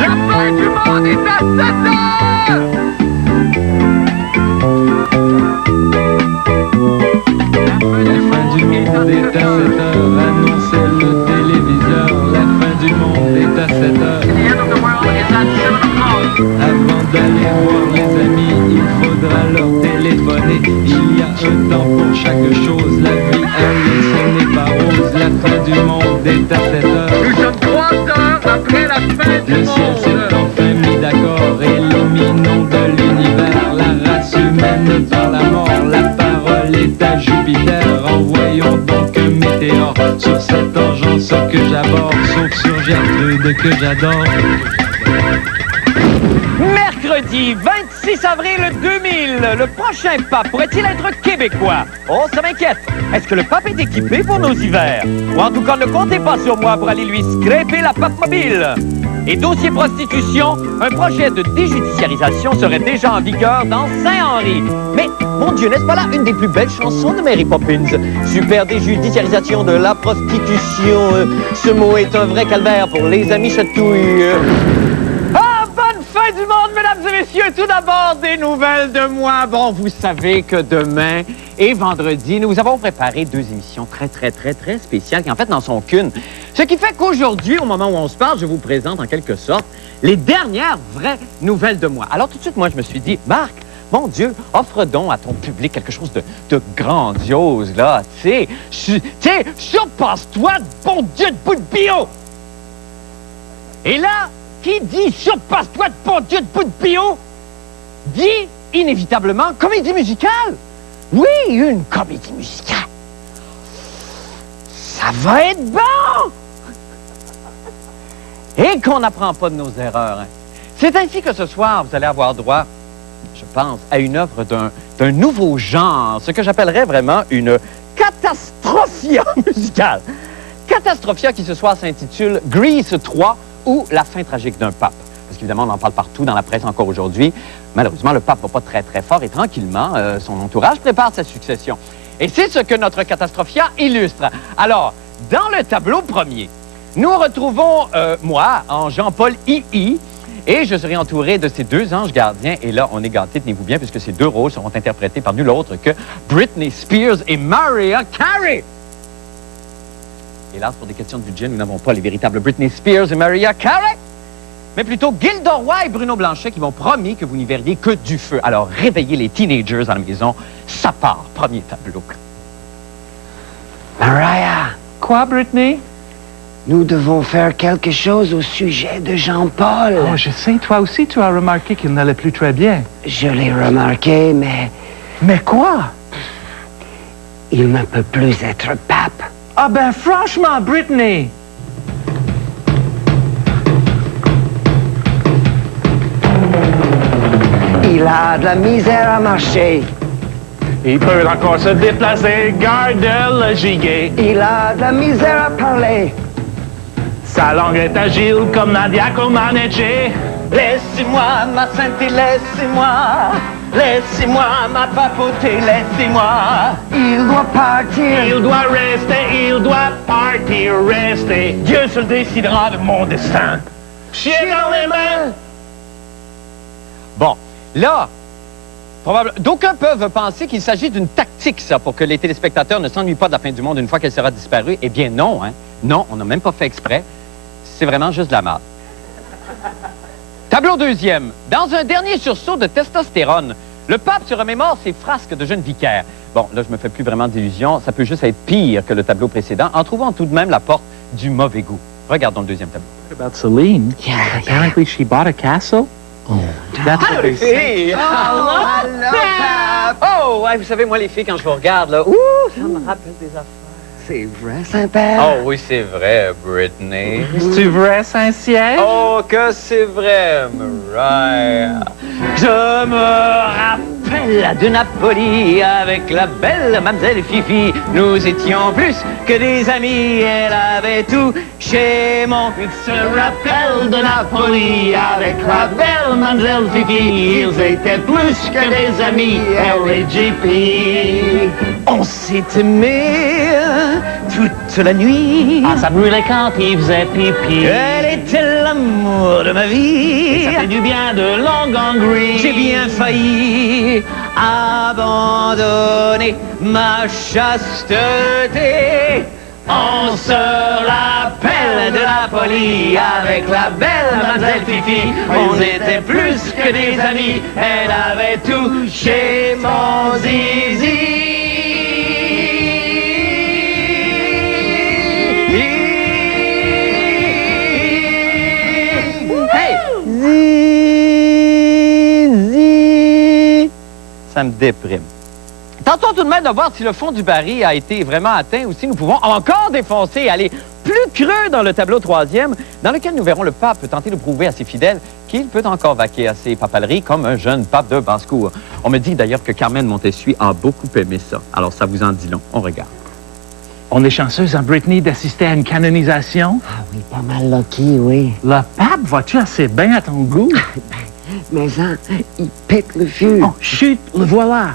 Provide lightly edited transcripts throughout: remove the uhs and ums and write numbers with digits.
La fin du monde est à 7 heures! La fin du monde est à 7 heures, annonçait le téléviseur. La fin du monde est à 7 heures. Avant d'aller voir les amis, il faudra leur téléphoner. Il y a un temps pour chaque chose, la vie, elle, ce n'est pas rose. La fin du monde est à 7 heures. Nous sommes 3 heures après la fin du Le ciel s'est enfin mis d'accord, éliminons de l'univers la race humaine par la mort. La parole est à Jupiter, envoyons donc un météore sur cette engeance que j'aborde, sauf sur Gertrude que j'adore. Mercredi 26 avril 2000, le prochain pape pourrait-il être québécois? Oh, ça m'inquiète. Est-ce que le pape est équipé pour nos hivers? Ou en tout cas, ne comptez pas sur moi pour aller lui scraper la pape mobile. Et dossier prostitution, un projet de déjudiciarisation serait déjà en vigueur dans Saint-Henri. Mais, mon Dieu, n'est-ce pas là une des plus belles chansons de Mary Poppins? Super déjudiciarisation de la prostitution. Ce mot est un vrai calvaire pour les amis chatouilles. Bonne fin du monde, mesdames et messieurs. Tout d'abord, des nouvelles de moi. Bon, vous savez que demain et vendredi, nous avons préparé 2 émissions très spéciales qui, en fait, n'en sont qu'une. Ce qui fait qu'aujourd'hui, au moment où on se parle, je vous présente en quelque sorte les dernières vraies nouvelles de moi. Alors, tout de suite, moi, je me suis dit, Marc, mon Dieu, offre donc à ton public quelque chose de grandiose, là. Tu sais, surpasse-toi, bon Dieu, de bout de bio. Et là, qui dit surpasse-toi de bon Dieu de bout de bio, dit inévitablement comédie musicale. Oui, une comédie musicale. Ça va être bon! Et qu'on n'apprend pas de nos erreurs. Hein. C'est ainsi que ce soir, vous allez avoir droit, je pense, à une œuvre d'un nouveau genre, ce que j'appellerais vraiment une catastrophia musicale. Catastrophia qui ce soir s'intitule Grease 3 ou La fin tragique d'un pape. Parce qu'évidemment, on en parle partout dans la presse encore aujourd'hui. Malheureusement, le pape va pas très fort et tranquillement, son entourage prépare sa succession. Et c'est ce que notre catastrophia illustre. Alors, dans le tableau premier, nous retrouvons moi en Jean-Paul II et je serai entouré de ces 2 anges gardiens. Et là, on est gâtés, tenez-vous bien, puisque ces 2 rôles seront interprétés par nul autre que Britney Spears et Mariah Carey. Hélas, pour des questions de budget, nous n'avons pas les véritables Britney Spears et Mariah Carey, mais plutôt Gilda Roy et Bruno Blanchet qui m'ont promis que vous n'y verriez que du feu. Alors, réveillez les teenagers à la maison. Ça part, premier tableau. Mariah, Quoi, Britney? nous devons faire quelque chose au sujet de Jean-Paul. Oh, je sais, toi aussi, tu as remarqué qu'il n'allait plus très bien. Je l'ai remarqué, mais Mais quoi? il ne peut plus être pape. Ah ben, franchement, Britney! Il a de la misère à marcher. Il peut encore se déplacer, garde le gigot. Il a de la misère à parler. Sa langue est agile comme Nadia Comaneci. Laissez-moi ma sainteté, laissez-moi. Laissez-moi ma papauté, laissez-moi. Il doit partir. Il doit rester, il doit partir, rester. Dieu seul décidera de mon destin. Chier dans les mains! Bon, là, d'aucuns peuvent penser qu'il s'agit d'une tactique, ça, pour que les téléspectateurs ne s'ennuient pas de la fin du monde une fois qu'elle sera disparue. Eh bien, non, hein. Non, on n'a même pas fait exprès. C'est vraiment juste de la merde. Tableau deuxième. Dans un dernier sursaut de testostérone, le pape se remémore ses frasques de jeune vicaire. Bon, là, je me fais plus vraiment d'illusions. Ça peut juste être pire que le tableau précédent, en trouvant tout de même la porte du mauvais goût. Regardons le deuxième tableau. About Celine? Yeah. Apparently she bought a castle? Oh. That's what they say. Hey! Oh, ouais, vous savez, moi, les filles, quand je vous regarde, là, ouh, ça me rappelle des affaires. C'est vrai, Saint-Père? Oh oui, c'est vrai, Britney. C'est vrai, Saint-Siège? Oh, que c'est vrai, Mariah. Je me rappelle belle de Napoli, avec la belle mademoiselle Fifi. Nous étions plus que des amis, elle avait tout chez mon... Il se rappelle de Napoli avec la belle mademoiselle Fifi. Ils étaient plus que des amis, elle et JP. On s'est aimé toute la nuit. Ah, ça brûlait quand il faisait pipi. Elle était l'amour de ma vie. Ça fait du bien de long gris. J'ai bien failli abandonner ma chasteté. On se rappelle de Napoli avec la belle mademoiselle Fifi. On était plus que des amis. Elle avait tout chez mon zizi. Hey! Zizi! Ça me déprime. Tentons tout de même de voir si le fond du baril a été vraiment atteint ou si nous pouvons encore défoncer et aller plus creux dans le tableau troisième, dans lequel nous verrons le pape tenter de prouver à ses fidèles qu'il peut encore vaquer à ses papaleries comme un jeune pape de basse-cour. On me dit d'ailleurs que Carmen Montessuie a beaucoup aimé ça. Alors ça vous en dit long. On regarde. On est chanceuse en Britney d'assister à une canonisation. Ah oui, pas mal lucky, oui. Le pape, vas-tu assez bien à ton goût? Mais hein, il pète le fût. Oh, chut, le voilà.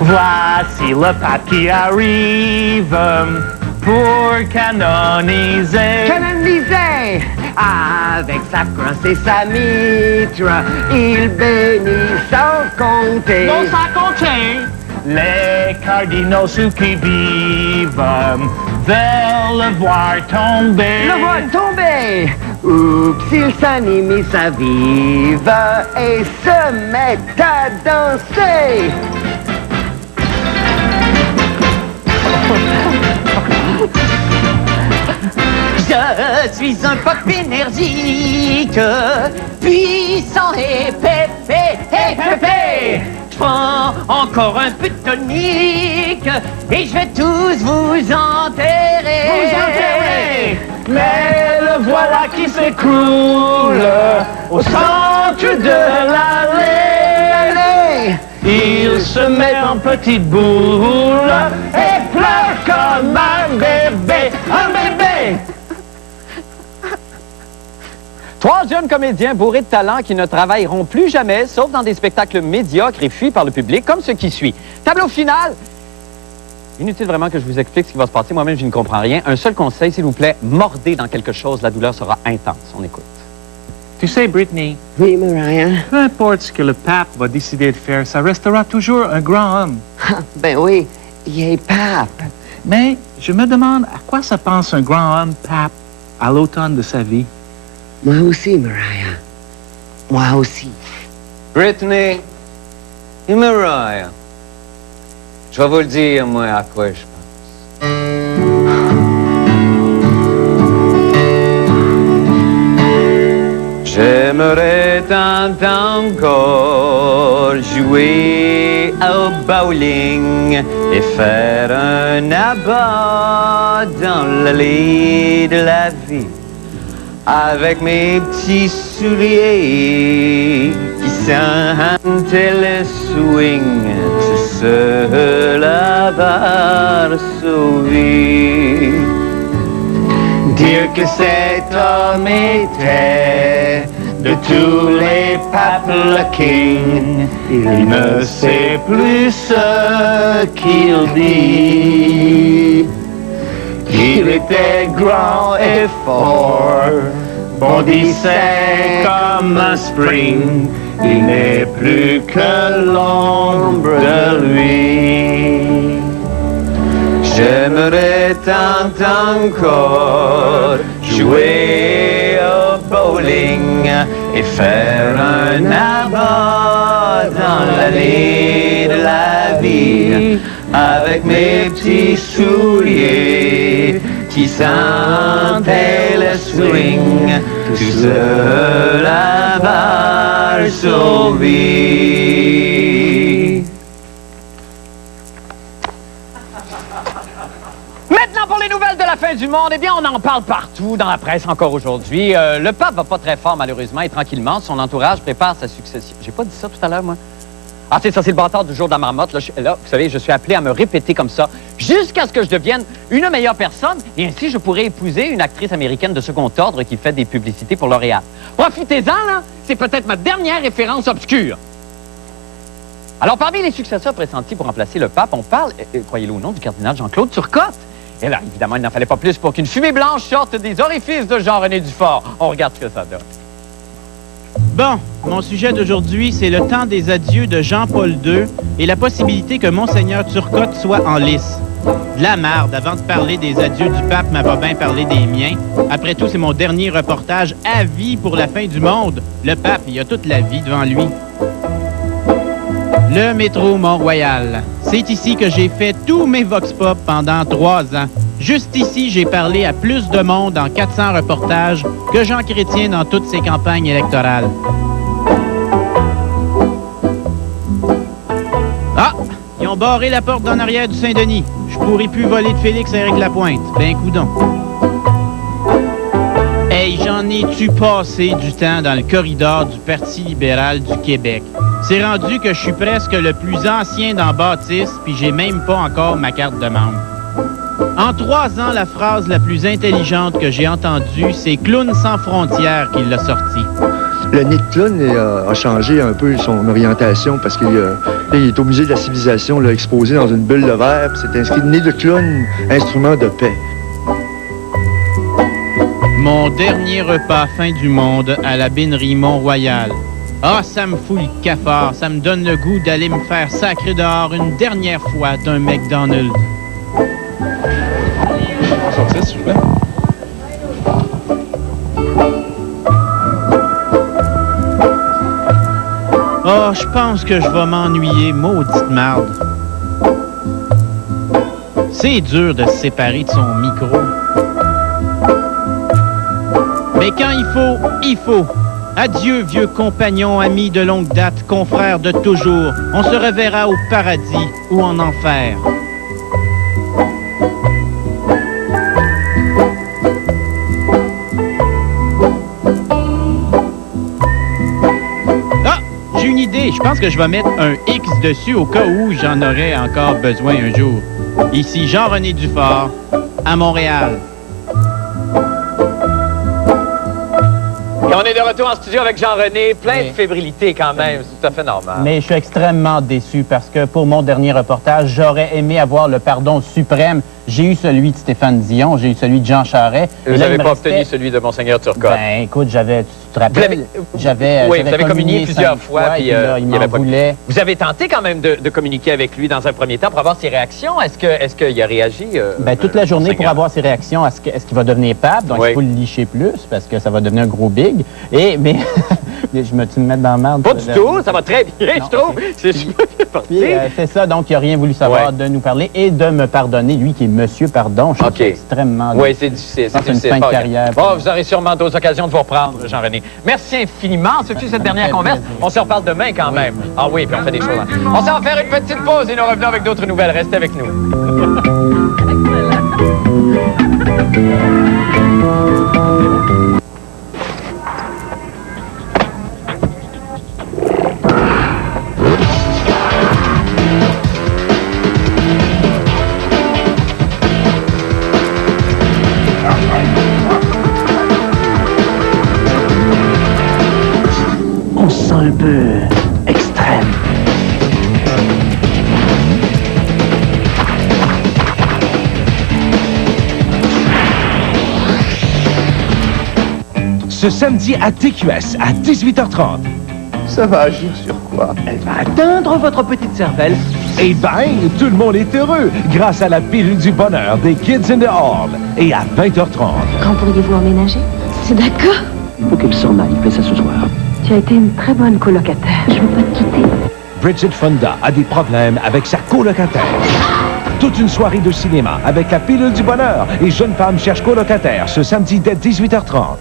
Voici le pape qui arrive pour canoniser. Canonisé avec sa crosse et sa mitre, il bénit sans compter. Non, sans compter les cardinaux, ceux qui vivent, veulent le voir tomber. Le voir tomber. Oups, il s'anime et s'avive et se met à danser. Je suis un pop énergique, puissant et pépé, et pépé. Je prends encore un peu de tonique et je vais tous vous enterrer. Vous enterrer. Mais le voilà qui s'écroule au centre de l'allée. Il se met en petite boule et pleure comme un bébé, un bébé. Trois jeunes comédiens bourrés de talent qui ne travailleront plus jamais, sauf dans des spectacles médiocres et fuis par le public, comme ce qui suit. Tableau final. Inutile vraiment que je vous explique ce qui va se passer. Moi-même, je ne comprends rien. Un seul conseil, s'il vous plaît, mordez dans quelque chose. La douleur sera intense. On écoute. Tu sais, Britney, Oui, Mariah. peu importe ce que le pape va décider de faire, ça restera toujours un grand homme. Ben oui, il est pape. Mais je me demande à quoi ça pense un grand homme pape à l'automne de sa vie. Moi aussi, Mariah. Moi aussi. Britney et Mariah. Je vais vous le dire, moi, à quoi je pense. J'aimerais tant encore jouer au bowling et faire un abat dans l'allée de la vie. Avec mes petits souliers qui sentent le swing, c'est cela va sauver. Dire que cet homme était de tous les papes le king, il ne sait plus ce qu'il dit. Il était grand et fort, bondissait comme un spring. Il n'est plus que l'ombre de lui. J'aimerais tant encore jouer au bowling et faire un abat dans l'allée de la vie. Avec mes petits souliers qui sentaient le swing, tout cela va le sauver. du monde, eh bien, on en parle partout dans la presse encore aujourd'hui. Le pape va pas très fort, malheureusement, et tranquillement, son entourage prépare sa succession. J'ai pas dit ça tout à l'heure, moi? Ah, c'est ça, c'est le bâtard du jour de la marmotte. Là, vous savez, je suis appelé à me répéter comme ça jusqu'à ce que je devienne une meilleure personne, et ainsi, je pourrais épouser une actrice américaine de second ordre qui fait des publicités pour L'Oréal. Profitez-en, là! C'est peut-être ma dernière référence obscure. Alors, parmi les successeurs pressentis pour remplacer le pape, on parle, croyez-le ou non, du cardinal Jean-Claude Turcotte. Et là, évidemment, il n'en fallait pas plus pour qu'une fumée blanche sorte des orifices de Jean-René Dufort. On regarde ce que ça donne. Bon, mon sujet d'aujourd'hui, c'est le temps des adieux de Jean-Paul II et la possibilité que Monseigneur Turcotte soit en lice. De la marde, avant de parler des adieux du pape, m'a pas bien parlé des miens. Après tout, c'est mon dernier reportage à vie pour la fin du monde. Le pape, il a toute la vie devant lui. Le métro Mont-Royal. C'est ici que j'ai fait tous mes vox pop pendant 3 ans. Juste ici, j'ai parlé à plus de monde en 400 reportages que Jean Chrétien dans toutes ses campagnes électorales. Ah! Ils ont barré la porte d'en arrière du Saint-Denis. Je pourrais plus voler de Félix avec Lapointe. Ben coudonc. Hey, j'en ai-tu passé du temps dans le corridor du Parti libéral du Québec? C'est rendu que je suis presque le plus ancien dans Baptiste, puis j'ai même pas encore ma carte de membre. En 3 ans, la phrase la plus intelligente que j'ai entendue, c'est « Clown sans frontières » qui l'a sorti. Le nez de clown a changé un peu son orientation parce qu'il est au musée de la civilisation, là, exposé dans une bulle de verre, puis c'est inscrit « Nez de clown, instrument de paix ». Mon dernier repas fin du monde à la Binerie Mont-Royal. Ah, ça me fout le cafard, ça me donne le goût d'aller me faire sacrer dehors une dernière fois d'un McDonald's. Sortir, s'il vous plaît. Oh, je pense que je vais m'ennuyer, maudite marde. C'est dur de se séparer de son micro. Mais quand il faut. Adieu, vieux compagnon, ami de longue date, confrère de toujours. On se reverra au paradis ou en enfer. Ah! J'ai une idée. Je pense que je vais mettre un X dessus au cas où j'en aurais encore besoin un jour. Ici Jean-René Dufort, à Montréal. Et on est de retour en studio avec Jean-René, plein de fébrilité quand même, c'est tout à fait normal. Mais je suis extrêmement déçu parce que pour mon dernier reportage, j'aurais aimé avoir le pardon suprême. J'ai eu celui de Stéphane Dion, j'ai eu celui de Jean Charest. Vous n'avez pas obtenu celui de Monseigneur Turcotte? Ben, écoute, tu te rappelles? Oui, vous avez communié plusieurs fois, puis il m'en voulait. Vous avez tenté quand même de communiquer avec lui dans un premier temps pour avoir ses réactions. Est-ce qu'il a réagi? Toute la journée pour avoir ses réactions. Est-ce qu'il va devenir pape? Donc, il faut le licher plus parce que ça va devenir un gros big. Mais je me mets dans la merde. Pas du tout, ça va très bien, je trouve. C'est ça, donc il n'a rien voulu savoir de nous parler et de me pardonner, lui qui est Monsieur Pardon. Je suis extrêmement... Oui, c'est difficile. C'est une fin de carrière. Bon, vous aurez sûrement d'autres occasions de vous reprendre, Jean-René. Merci infiniment. Ce fut cette dernière converse. On se reparle demain quand même. Ah oui, puis on fait des choses. On s'en va faire une petite pause et nous revenons avec d'autres nouvelles. Restez avec nous. On se sent un peu extrême. Ce samedi à TQS à 18h30. Ça va agir sur quoi? Elle va atteindre votre petite cervelle. Et bang, tout le monde est heureux grâce à la pilule du bonheur des Kids in the Hall. Et à 20h30. Quand pourriez-vous emménager? C'est d'accord. Il faut qu'elle s'en aille, fais ça ce soir. Tu as été une très bonne colocataire. Je veux pas te quitter. Bridget Fonda a des problèmes avec sa colocataire. Toute une soirée de cinéma avec la pilule du bonheur et Jeune femme cherche colocataire ce samedi dès 18h30.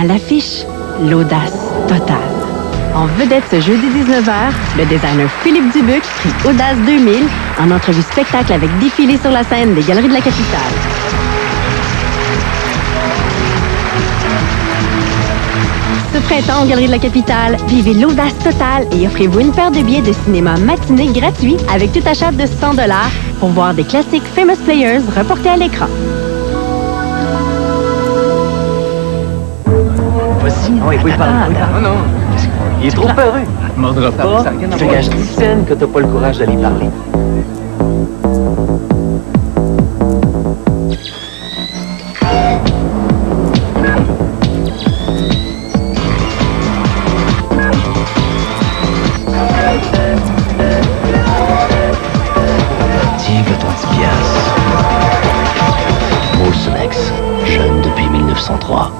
À l'affiche, l'audace totale. En vedette ce jeudi 19h, le designer Philippe Dubuc, prix Audace 2000, en entrevue spectacle avec défilé sur la scène des Galeries de la Capitale. ce printemps aux Galeries de la Capitale. Vivez l'audace totale et offrez-vous une paire de billets de cinéma matinée gratuit avec tout achat de 100 $ pour voir des classiques Famous Players reportés à l'écran. Vas-y, oui, parle. Non. Il est trop peureux. Ne mordra pas. Je te gage 10 cents que t'as pas le courage d'aller parler. Tiens, ton 10 piastres. Molsonex, jeune depuis 1903.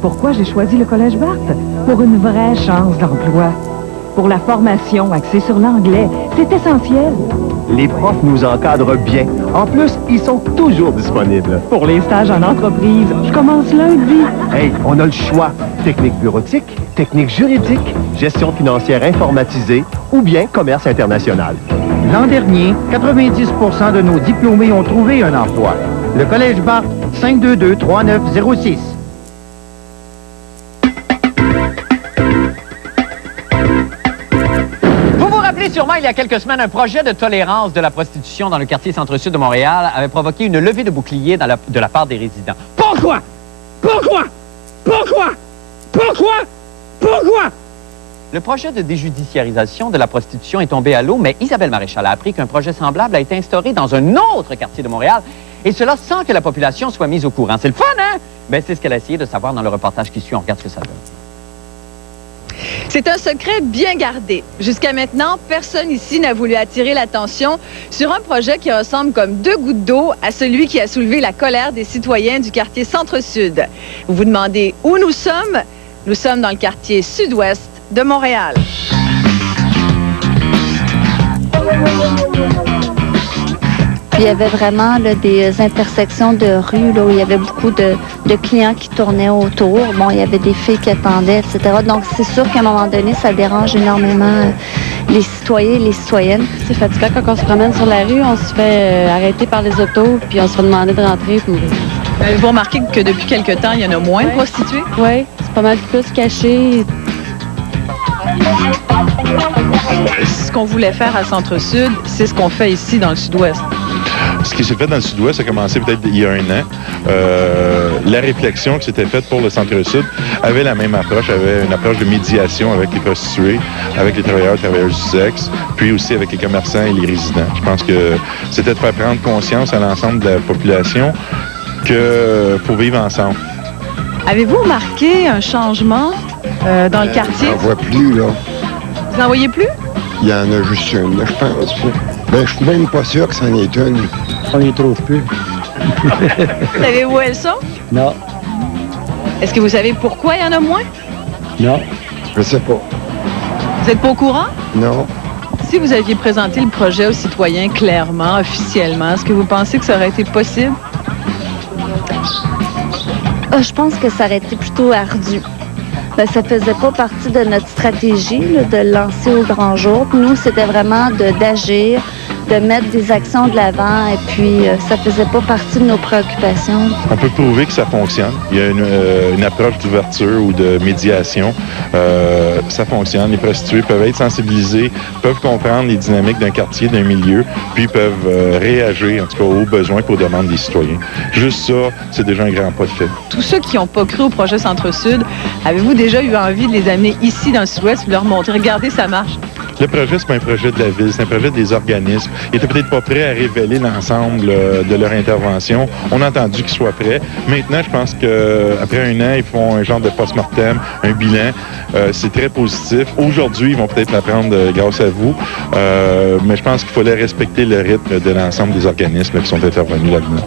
Pourquoi j'ai choisi le Collège Barthes? Pour une vraie chance d'emploi. Pour la formation axée sur l'anglais, c'est essentiel. Les profs nous encadrent bien. En plus, ils sont toujours disponibles. Pour les stages en entreprise, je commence lundi. Hey, on a le choix. Technique bureautique, technique juridique, gestion financière informatisée ou bien commerce international. L'an dernier, 90% de nos diplômés ont trouvé un emploi. Le Collège Barthes, 522-3906. Sûrement, il y a quelques semaines, un projet de tolérance de la prostitution dans le quartier centre-sud de Montréal avait provoqué une levée de boucliers de la part des résidents. Pourquoi? Le projet de déjudiciarisation de la prostitution est tombé à l'eau, mais Isabelle Maréchal a appris qu'un projet semblable a été instauré dans un autre quartier de Montréal, et cela sans que la population soit mise au courant. C'est le fun, hein? Ben, c'est ce qu'elle a essayé de savoir dans le reportage qui suit. On regarde ce que ça donne. C'est un secret bien gardé. Jusqu'à maintenant, personne ici n'a voulu attirer l'attention sur un projet qui ressemble comme deux gouttes d'eau à celui qui a soulevé la colère des citoyens du quartier Centre-Sud. Vous vous demandez où nous sommes? Nous sommes dans le quartier sud-ouest de Montréal. Il y avait vraiment là, des intersections de rues là, où il y avait beaucoup de clients qui tournaient autour. Bon, il y avait des filles qui attendaient, etc. Donc, c'est sûr qu'à un moment donné, ça dérange énormément les citoyens et les citoyennes. C'est fatigant quand on se promène sur la rue, on se fait arrêter par les autos, puis on se fait demander de rentrer. Avez-vous remarqué que depuis quelque temps, il y en a moins de prostituées? Oui, c'est pas mal plus caché. Ce qu'on voulait faire à Centre-Sud, c'est ce qu'on fait ici dans le Sud-Ouest. Ce qui s'est fait dans le Sud-Ouest a commencé peut-être il y a 1 an. La réflexion qui s'était faite pour le Centre-Sud avait la même approche, avait une approche de médiation avec les prostituées, avec les travailleurs et travailleuses du sexe, puis aussi avec les commerçants et les résidents. Je pense que c'était de faire prendre conscience à l'ensemble de la population qu'il faut vivre ensemble. Avez-vous remarqué un changement dans le quartier? On n'en voit plus, là. Vous n'en voyez plus? Il y en a juste une, je pense. Ben, je suis même pas sûr que c'en est une. On les trouve plus. Savez-vous où elles sont? Non. Est-ce que vous savez pourquoi il y en a moins? Non. Je sais pas. Vous n'êtes pas au courant? Non. Si vous aviez présenté le projet aux citoyens clairement, officiellement, est-ce que vous pensez que ça aurait été possible? Je pense que ça aurait été plutôt ardu. Ben, ça faisait pas partie de notre stratégie là, de lancer au grand jour. Nous, c'était vraiment d'agir, de mettre des actions de l'avant et puis ça faisait pas partie de nos préoccupations. On peut prouver que ça fonctionne. Il y a une approche d'ouverture ou de médiation. Ça fonctionne. Les prostituées peuvent être sensibilisées, peuvent comprendre les dynamiques d'un quartier, d'un milieu, puis peuvent réagir, en tout cas, aux besoins et aux demandes des citoyens. Juste ça, c'est déjà un grand pas de fait. Tous ceux qui n'ont pas cru au projet Centre-Sud, avez-vous déjà eu envie de les amener ici dans le Sud-Ouest et de leur montrer, regardez, ça marche? Le projet, c'est pas un projet de la ville, c'est un projet des organismes. Ils étaient peut-être pas prêts à révéler l'ensemble de leur intervention. On a entendu qu'ils soient prêts. Maintenant, je pense qu'après 1 an, ils font un genre de post-mortem, un bilan. C'est très positif. Aujourd'hui, ils vont peut-être l'apprendre grâce à vous. Mais je pense qu'il fallait respecter le rythme de l'ensemble des organismes qui sont intervenus là-dedans.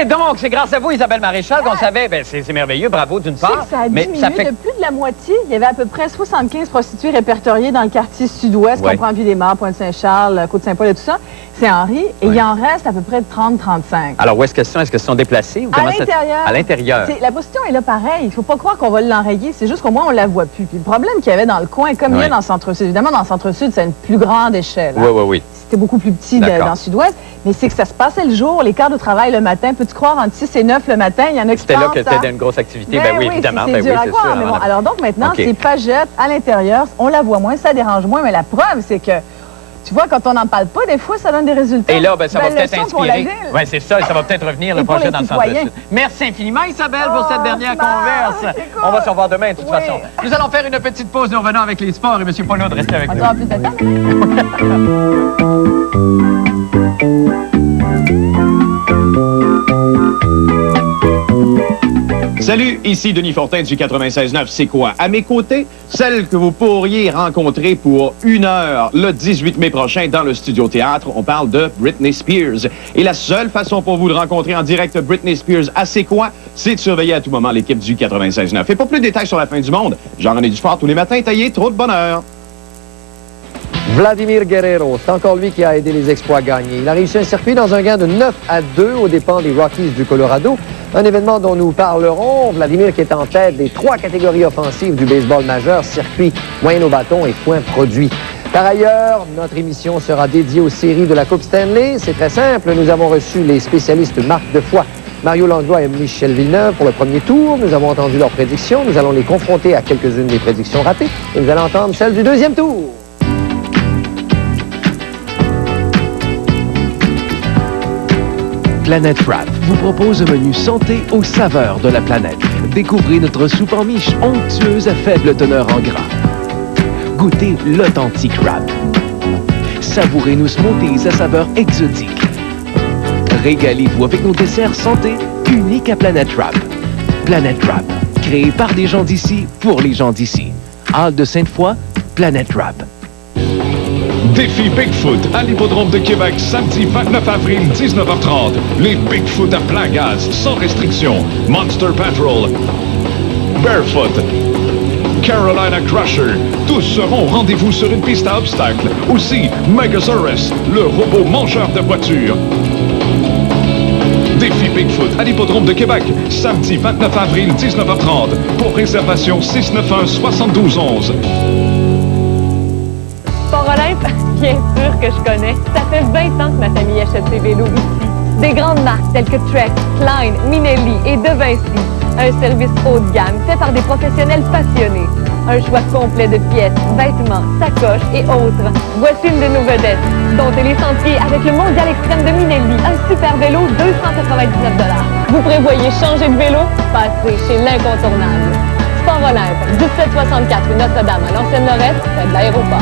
Et donc, c'est grâce à vous, Isabelle Maréchal, qu'on savait, ben c'est merveilleux, bravo d'une part. Ça a diminué de plus de la moitié. Il y avait à peu près 75 prostituées répertoriées dans le quartier sud-ouest, ouais. comprend Vieux-des-Mares, Pointe-Saint-Charles, Côte-Saint-Paul et tout ça. C'est Henri. Et il en reste à peu près 30-35. Alors, où est-ce qu'elles sont? Est-ce qu'elles sont déplacées? Ou à l'intérieur. À l'intérieur. La prostitution est là pareil. Il ne faut pas croire qu'on va l'enrayer. C'est juste qu'au moins, on la voit plus. Puis le problème qu'il y avait dans le coin, comme il y a dans le Centre-Sud, évidemment, dans le Centre-Sud, c'est une plus grande échelle. Oui, oui, oui. C'était beaucoup plus petit dans le Sud-Ouest. Mais c'est que ça se passait le jour, les quarts de travail le matin. Peux-tu peux-tu croire, entre 6 et 9 le matin, il y en a qui C'était là pensent que à... c'était une grosse activité. Ben oui, évidemment. C'est Ben dur oui, à c'est croire, sûr. mais bon, Madame. alors donc maintenant, OK. ces pagettes à l'intérieur, on la voit moins, ça dérange moins, mais la preuve, c'est que, tu vois, quand on n'en parle pas, des fois, ça donne des résultats. Et là, ben, ça va peut-être leçon pour la inspirer. ville. Oui, c'est ça, ça va peut-être revenir le Et pour projet les dans le centre citoyens. sud. Merci infiniment, Isabelle, pour cette dernière converse. On va se revoir demain, de toute façon. Nous allons faire une petite pause, nous revenons avec les sports et M. Polo de rester avec nous. On plus de temps. Salut, ici Denis Fortin du 96.9. C'est quoi? À mes côtés, celle que vous pourriez rencontrer pour 1 heure le 18 mai prochain dans le Studio Théâtre. On parle de Britney Spears. Et la seule façon pour vous de rencontrer en direct Britney Spears à C'est quoi? C'est de surveiller à tout moment l'équipe du 96.9. Et pour plus de détails sur la fin du monde, Jean-René Dufort tous les matins, taillé, trop de bonheur. Vladimir Guerrero, c'est encore lui qui a aidé les Expos à gagner. Il a réussi un circuit dans un gain de 9-2 aux dépens des Rockies du Colorado. Un événement dont nous parlerons. Vladimir qui est en tête des 3 catégories offensives du baseball majeur, circuit, moyenne au bâton et points produits. Par ailleurs, notre émission sera dédiée aux séries de la Coupe Stanley. C'est très simple. Nous avons reçu les spécialistes Marc Defoy, Mario Langlois et Michel Villeneuve pour le premier tour. Nous avons entendu leurs prédictions. Nous allons les confronter à quelques-unes des prédictions ratées. Et nous allons entendre celles du deuxième tour. Planète Wrap vous propose un menu santé aux saveurs de la planète. Découvrez notre soupe en miche onctueuse à faible teneur en gras. Goûtez l'authentique wrap. Savourez nos smoothies à saveur exotique. Régalez-vous avec nos desserts santé uniques à Planète Wrap. Planète Wrap, créé par des gens d'ici pour les gens d'ici. Halle de Sainte-Foy, Planète Wrap. Défi Bigfoot à l'Hippodrome de Québec, samedi 29 avril, 19h30. Les Bigfoot à plein gaz, sans restriction. Monster Patrol, Barefoot, Carolina Crusher. Tous seront au rendez-vous sur une piste à obstacles. Aussi, Megasaurus, le robot mangeur de voitures. Défi Bigfoot à l'Hippodrome de Québec, samedi 29 avril, 19h30. Pour réservation 691-7211. Sport Olympe, bien sûr que je connais. Ça fait 20 ans que ma famille achète ses vélos ici. Des grandes marques telles que Trek, Klein, Minelli et De Vinci. Un service haut de gamme fait par des professionnels passionnés. Un choix complet de pièces, vêtements, sacoches et autres. Voici une de nos vedettes. Domptez les sentiers avec le Mondial Extrême de Minelli. Un super vélo, 299 $. Vous prévoyez changer de vélo? Passez chez l'incontournable. Sport Olympe, 1764 rue Notre-Dame à l'Ancienne-Lorette, près de l'aéroport.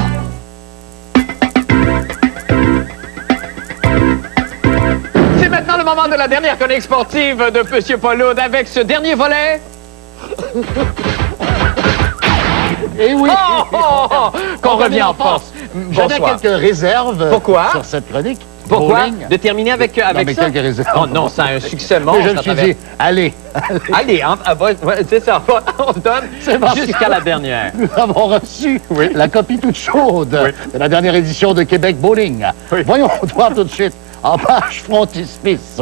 C'est maintenant le moment de la dernière chronique sportive de M. Paulud avec ce dernier volet. Et oui! Qu'on revient en force. J'avais Bonsoir. quelques réserves Pourquoi? sur cette chronique. Pourquoi? Bowling. De terminer avec Non, avec mais ça? quelques réserves. Oh non, c'est un succès Mais monstre. je me suis dit, allez. Allez, c'est ça. On se donne jusqu'à la dernière. Nous avons reçu la copie toute chaude de la dernière édition de Québec Bowling. Voyons voir tout de suite, en page frontispice.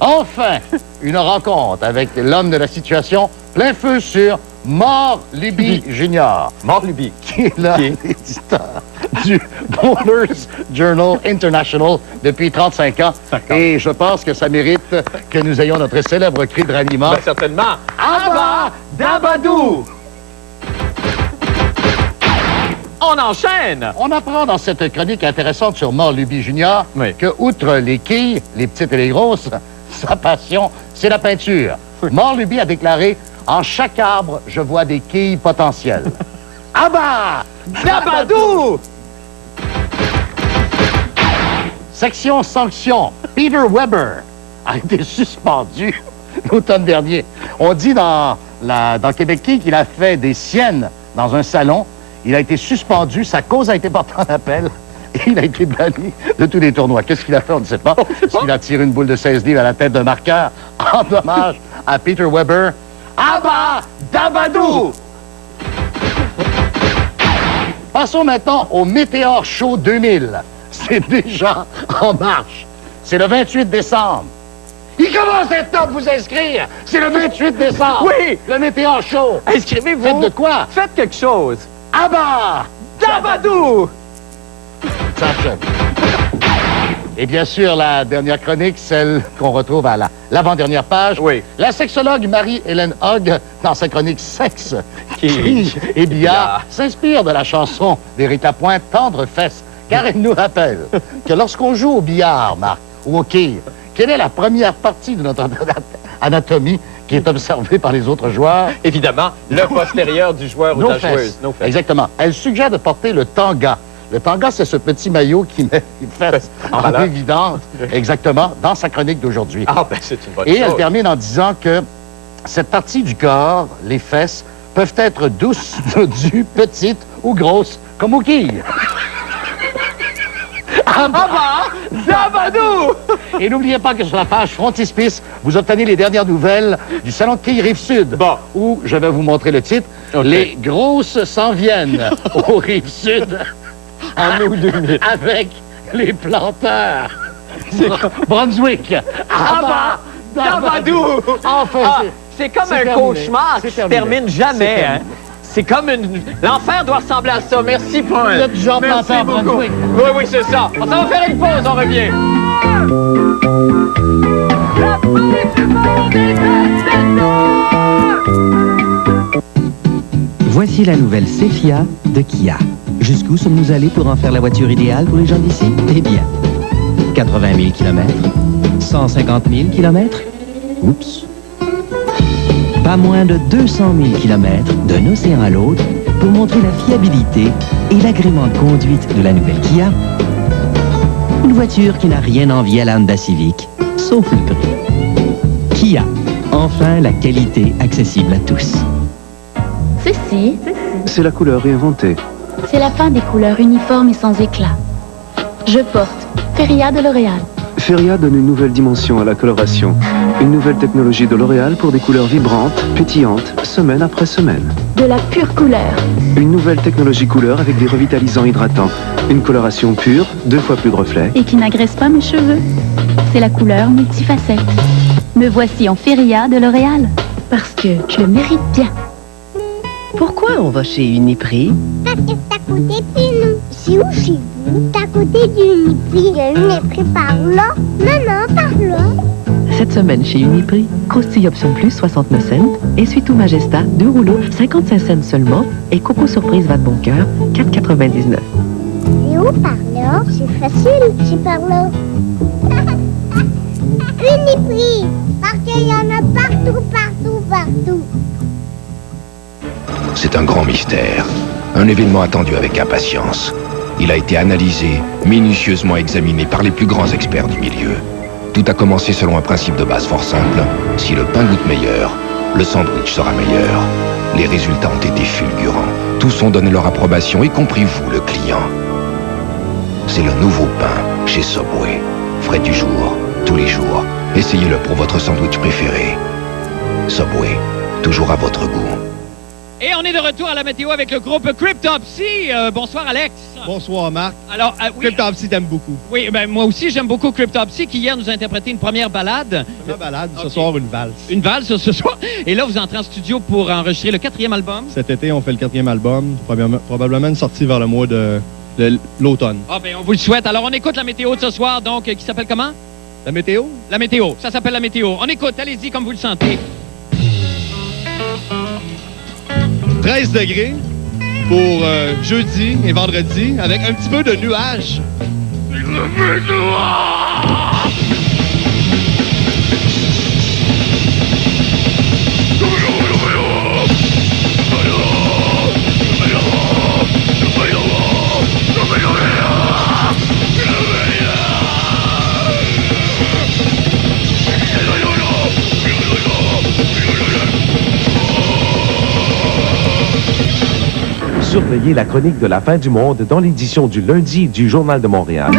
Enfin, une rencontre avec l'homme de la situation, plein feu sur Mort Libby Junior. Mort Libby. Qui est l'éditeur du Bowlers Journal International depuis 35 ans. Et je pense que ça mérite que nous ayons notre célèbre cri de ralliement. Ben, certainement. Abba Dabadou! On enchaîne! On apprend dans cette chronique intéressante sur Mort Libby Junior que, outre les quilles, les petites et les grosses, sa passion, c'est la peinture. Mort Libby a déclaré « En chaque arbre, je vois des quilles potentielles. » Abba Dabadou! Section sanction. Peter Weber a été suspendu l'automne dernier. On dit dans Québec qu'il a fait des siennes dans un salon. Il a été suspendu. Sa cause a été portée en appel. Et il a été banni de tous les tournois. Qu'est-ce qu'il a fait? On ne sait pas. Est-ce qu'il a tiré une boule de 16 livres à la tête d'un marqueur en hommage à Peter Weber? Abba Dabadou! Passons maintenant au Météor Show 2000. C'est déjà en marche. C'est le 28 décembre. Il commence à être temps de vous inscrire. C'est le 28 décembre. Oui! Le Météor Show. Inscrivez-vous. Faites de quoi? Faites quelque chose. Abba Dabadou! Ça achève. Et bien sûr, la dernière chronique, celle qu'on retrouve à l'avant-dernière page. Oui. La sexologue Marie-Hélène Hogg, dans sa chronique Sexe, qui et billard, s'inspire de la chanson d'Éric Lapointe, Tendre Fesses, car elle nous rappelle que lorsqu'on joue au billard, Marc, ou au quille, quelle est la première partie de notre anatomie qui est observée par les autres joueurs? Évidemment, le postérieur du joueur ou de la joueuse. Nos fesses. Exactement. Elle suggère de porter le tanga. Le tanga, c'est ce petit maillot qui met les fesses en évidence, exactement, dans sa chronique d'aujourd'hui. Ah, ben c'est une bonne Et chose. elle termine en disant que cette partie du corps, les fesses, peuvent être douces, dodues, petites ou grosses, comme aux quilles. Ah bah, Zabadou! Et n'oubliez pas que sur la page Frontispice, vous obtenez les dernières nouvelles du Salon de quilles Rive-Sud, où je vais vous montrer le titre, Les grosses s'en viennent aux Rive-Sud. En août 2000. Avec les planteurs. Brunswick. Ah bah, Zabadou! Enfin, c'est comme un terminé. cauchemar qui se termine jamais. Hein? C'est comme une... L'enfer doit ressembler à ça. Merci, Paul. Vous êtes genre Merci planteur beaucoup. Brunswick. Oui, oui, c'est ça. On va faire une pause, on revient. Voici la nouvelle Cephia de Kia. Jusqu'où sommes-nous allés pour en faire la voiture idéale pour les gens d'ici? Eh bien, 80 000 km, 150 000 km, oups, pas moins de 200 000 km d'un océan à l'autre pour montrer la fiabilité et l'agrément de conduite de la nouvelle Kia. Une voiture qui n'a rien envié à la Honda Civic, sauf le prix. Kia, enfin la qualité accessible à tous. Ceci, C'est la couleur réinventée. c'est la fin des couleurs uniformes et sans éclat. Je porte Feria de L'Oréal. Feria donne une nouvelle dimension à la coloration. Une nouvelle technologie de L'Oréal pour des couleurs vibrantes, pétillantes, semaine après semaine. De la pure couleur. Une nouvelle technologie couleur avec des revitalisants hydratants. Une coloration pure, 2 fois plus de reflets. Et qui n'agresse pas mes cheveux. C'est la couleur multifacette. Me voici en Feria de L'Oréal. Parce que je le mérite bien. Pourquoi on va chez Uniprix? Parce que c'est à côté de nous. C'est où chez vous? C'est à côté d'Uniprix. Il y a Uniprix par là. Non, par là. Cette semaine chez Uniprix, Croustille Option Plus 69 cents, Essuie-tout Majesta 2 rouleaux 55 cents seulement et Coco Surprise Va de Bon Cœur 4,99. C'est où par là? C'est facile, c'est par là. Uniprix. Parce qu'il y en a partout, partout, partout. C'est un grand mystère, un événement attendu avec impatience. Il a été analysé, minutieusement examiné par les plus grands experts du milieu. Tout a commencé selon un principe de base fort simple. Si le pain goûte meilleur, le sandwich sera meilleur. Les résultats ont été fulgurants. Tous ont donné leur approbation, y compris vous, le client. C'est le nouveau pain chez Subway. Frais du jour, tous les jours. Essayez-le pour votre sandwich préféré. Subway, toujours à votre goût. Et on est de retour à la météo avec le groupe Cryptopsy. Bonsoir, Alex. Bonsoir, Marc. Alors, oui, Cryptopsy t'aime beaucoup. Oui, ben, moi aussi, j'aime beaucoup Cryptopsy, qui hier nous a interprété une première balade. Première balade, ce soir, une valse. Une valse ce soir. Et là, vous entrez en studio pour enregistrer le 4e album. Cet été, on fait le 4e album, probablement une sortie vers le mois de l'automne. Ah, ben, on vous le souhaite. Alors, on écoute la météo de ce soir, donc, qui s'appelle comment? La météo? La météo. Ça s'appelle la météo. On écoute, allez-y, comme vous le sentez. 13 degrés pour jeudi et vendredi, avec un petit peu de nuages. Surveillez la chronique de la fin du monde dans l'édition du lundi du Journal de Montréal.